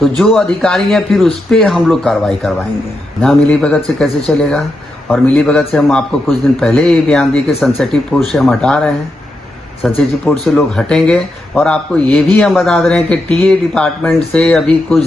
तो जो अधिकारी हैं फिर उस पर हम लोग कार्रवाई करवाएंगे। ना मिली भगत से कैसे चलेगा। और मिली भगत से हम आपको कुछ दिन पहले ही बयान दिए कि सेंसिटिव पोस्ट से हम हटा रहे हैं। सेंसिटिव पोस्ट से लोग हटेंगे। और आपको ये भी हम बता रहे हैं कि टीए डिपार्टमेंट से अभी कुछ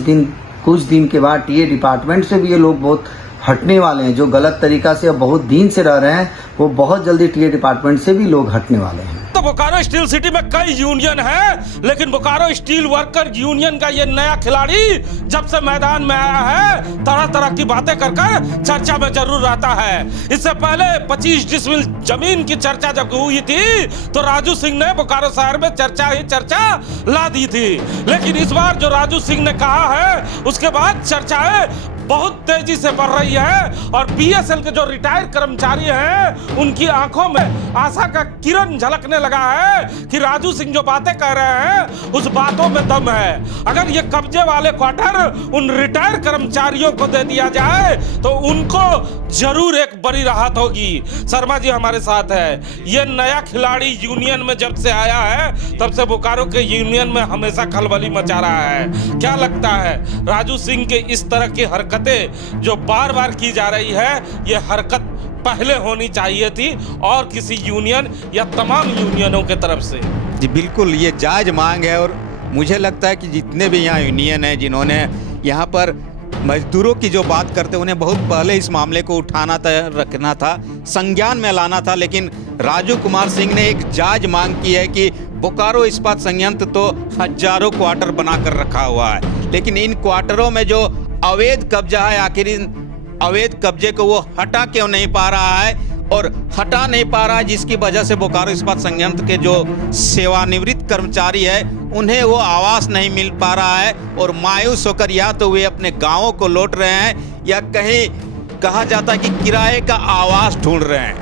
दिन के बाद टीए डिपार्टमेंट से भी ये लोग बहुत हटने वाले हैं। जो गलत तरीका से अब बहुत दिन से रह रहे हैं वो बहुत जल्दी टीए डिपार्टमेंट से भी लोग हटने वाले हैं। तो बोकारो स्टील सिटी में कई यूनियन है, लेकिन बोकारो स्टील वर्कर यूनियन का ये नया खिलाड़ी जब से मैदान में आया है तरह तरह की बातें कर चर्चा में जरूर रहता है। इससे पहले 25 डिसमिल जमीन की चर्चा जब हुई थी तो राजू सिंह ने बोकारो शहर में चर्चा ला दी थी, लेकिन इस बार जो राजू सिंह ने कहा है उसके बाद चर्चाएं बहुत तेजी से बढ़ रही है। और बीएसएल के जो रिटायर्ड कर्मचारी हैं उनकी आंखों में आशा का किरण झलकने लगा है कि राजू सिंह जो बातें कह रहे हैं उस बातों में दम है। अगर ये कब्जे वाले क्वार्टर उन रिटायर्ड कर्मचारियों को दे दिया जाए तो उनको जरूर एक बड़ी राहत होगी। शर्मा जी हमारे साथ है। ये नया खिलाड़ी यूनियन में जब से आया है तब से बोकारो के यूनियन में हमेशा खलबली मचा रहा है। क्या लगता है राजू सिंह के इस तरह की हरकतें जो बार बार की जा रही है, ये हरकत पहले होनी चाहिए थी और किसी यूनियन या तमाम यूनियनों के तरफ से? जी बिल्कुल, ये जायज मांग है। और मुझे लगता है कि जितने भी यहाँ यूनियन है जिन्होंने यहाँ पर मजदूरों की जो बात करते उन्हें बहुत पहले इस मामले को उठाना था, रखना था, संज्ञान में लाना था। लेकिन राजू कुमार सिंह ने एक जायज मांग की है कि बोकारो इस्पात संयंत्र तो हजारों क्वार्टर बनाकर रखा हुआ है, लेकिन इन क्वार्टरों में जो अवैध कब्जा है आखिर इन अवैध कब्जे को वो हटा क्यों नहीं पा रहा है। और हटा नहीं पा रहा है जिसकी वजह से बोकारो इस्पात संयंत्र के जो सेवानिवृत्त कर्मचारी है उन्हें वो आवास नहीं मिल पा रहा है और मायूस होकर या तो वे अपने गांवों को लौट रहे हैं या कहीं कहा जाता है कि किराए का आवास ढूंढ रहे हैं।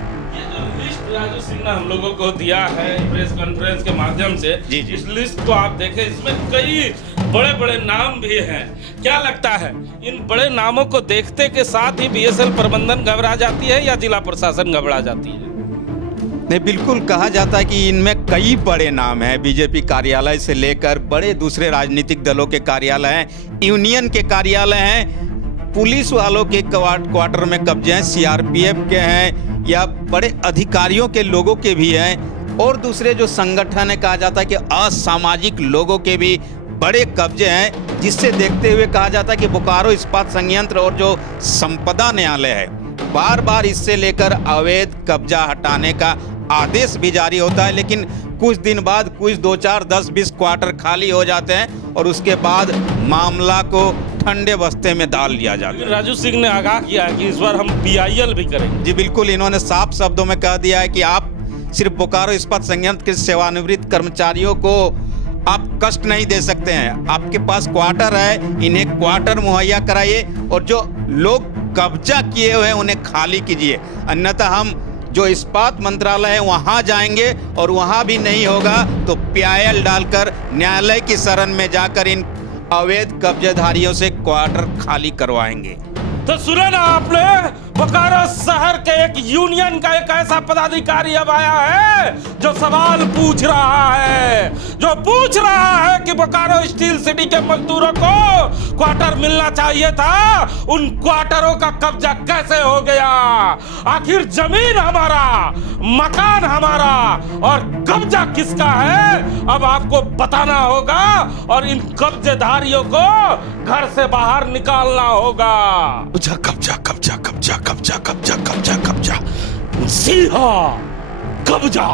राजू सिंह ने हम लोगों को दिया है प्रेस कॉन्फ्रेंस के माध्यम से। जी। इस लिस्ट को आप देखें, इसमें कई बड़े बड़े नाम भी हैं। क्या लगता है इन बड़े नामों को देखते के साथ ही बीएसएल प्रबंधन घबरा जाती है या जिला प्रशासन घबरा जाती है? नहीं, बिल्कुल कहा जाता है कि इनमें कई बड़े नाम हैं। बीजेपी कार्यालय से लेकर बड़े दूसरे राजनीतिक दलों के कार्यालय हैं, यूनियन के कार्यालय हैं, पुलिस वालों के क्वार्टर में कब्जे हैं, सीआरपीएफ के हैं या बड़े अधिकारियों के लोगों के भी हैं और दूसरे जो संगठन है कहा जाता है कि असामाजिक लोगों के भी बड़े कब्जे हैं, जिससे देखते हुए कहा जाता है कि बोकारो इस्पात संयंत्र और जो संपदा न्यायालय है बार बार इससे लेकर अवैध कब्जा हटाने का आदेश भी जारी होता है, लेकिन कुछ दिन बाद कुछ 2, 4, 10, 20 क्वार्टर खाली हो जाते हैं और उसके बाद मामला को ठंडे बस्ते में डाल लिया जाता है। राजू सिंह ने आगाह किया है कि इस बार हम बीआईएल भी करेंगे। जी बिल्कुल, इन्होंने साफ शब्दों में कह दिया है कि आप सिर्फ बोकारो इस्पात संयंत्र के सेवानिवृत्त कर्मचारियों को आप कष्ट नहीं दे सकते हैं। आपके पास क्वार्टर है, इन्हें क्वार्टर मुहैया कराइए और जो लोग कब्जा किए हुए हैं उन्हें खाली कीजिए, अन्यथा हम जो इस्पात मंत्रालय है वहां जाएंगे और वहां भी नहीं होगा तो पीआईएल डालकर न्यायालय की शरण में जाकर इन अवैध कब्जेधारियों से क्वार्टर खाली करवाएंगे। तो सुने ना आपने, बोकारो शहर के एक यूनियन का एक ऐसा पदाधिकारी अब आया है जो सवाल पूछ रहा है कि बोकारो स्टील सिटी के मजदूरों को क्वार्टर मिलना चाहिए था, उन क्वार्टरों का कब्जा कैसे हो गया? आखिर जमीन हमारा, मकान हमारा और कब्जा किसका है अब आपको बताना होगा और इन कब्जेधारियों को घर से बाहर निकालना होगा। कब्जा कब्जा कब्जा कब्जा कब्जा कब्जा कब्जा कब्जा, जी हाँ, कब्जा।